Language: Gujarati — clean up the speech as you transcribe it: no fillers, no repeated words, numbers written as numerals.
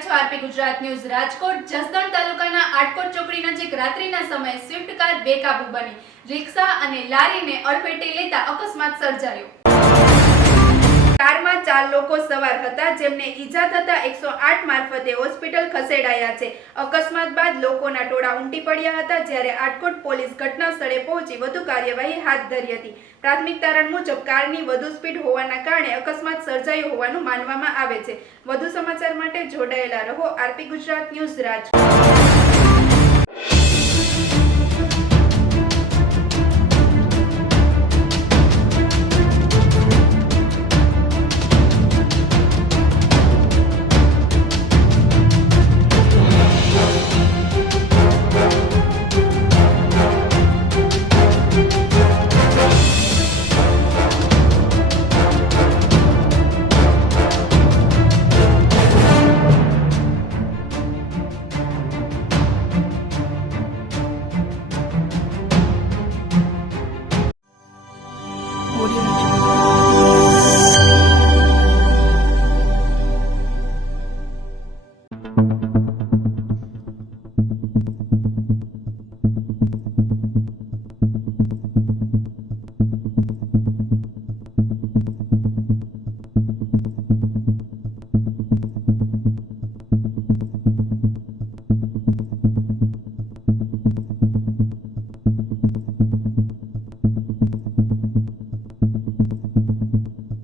રહ્યા છો આરપી ગુજરાત ન્યૂઝ। રાજકોટ જસદણ તાલુકાના આટકોટ ચોકડી નજીક રાત્રિના સમયે સ્વિફ્ટ કાર બેકાબુ બની રિક્ષા અને લારીને અડફેટે લેતા અકસ્માત સર્જાયો। કારમાં 4 લોકો સવાર હતા, જેમને ઈજા થતા 108 મારફતે હોસ્પિટલ ખસેડાયા છે। અકસ્માત બાદ લોકોના ટોળા ઉમટી પડ્યા હતા, જ્યારે આટકોટ પોલીસ ઘટના સ્થળે પહોંચી વધુ કાર્યવાહી હાથ ધરી હતી। પ્રાથમિક તારણ મુજબ કારની વધુ સ્પીડ હોવાના કારણે અકસ્માત સર્જાયો હોવાનું માનવામાં આવે છે। વધુ સમાચાર માટે જોડાયેલા રહો આરપી ગુજરાત ન્યૂઝ રાજકોટ।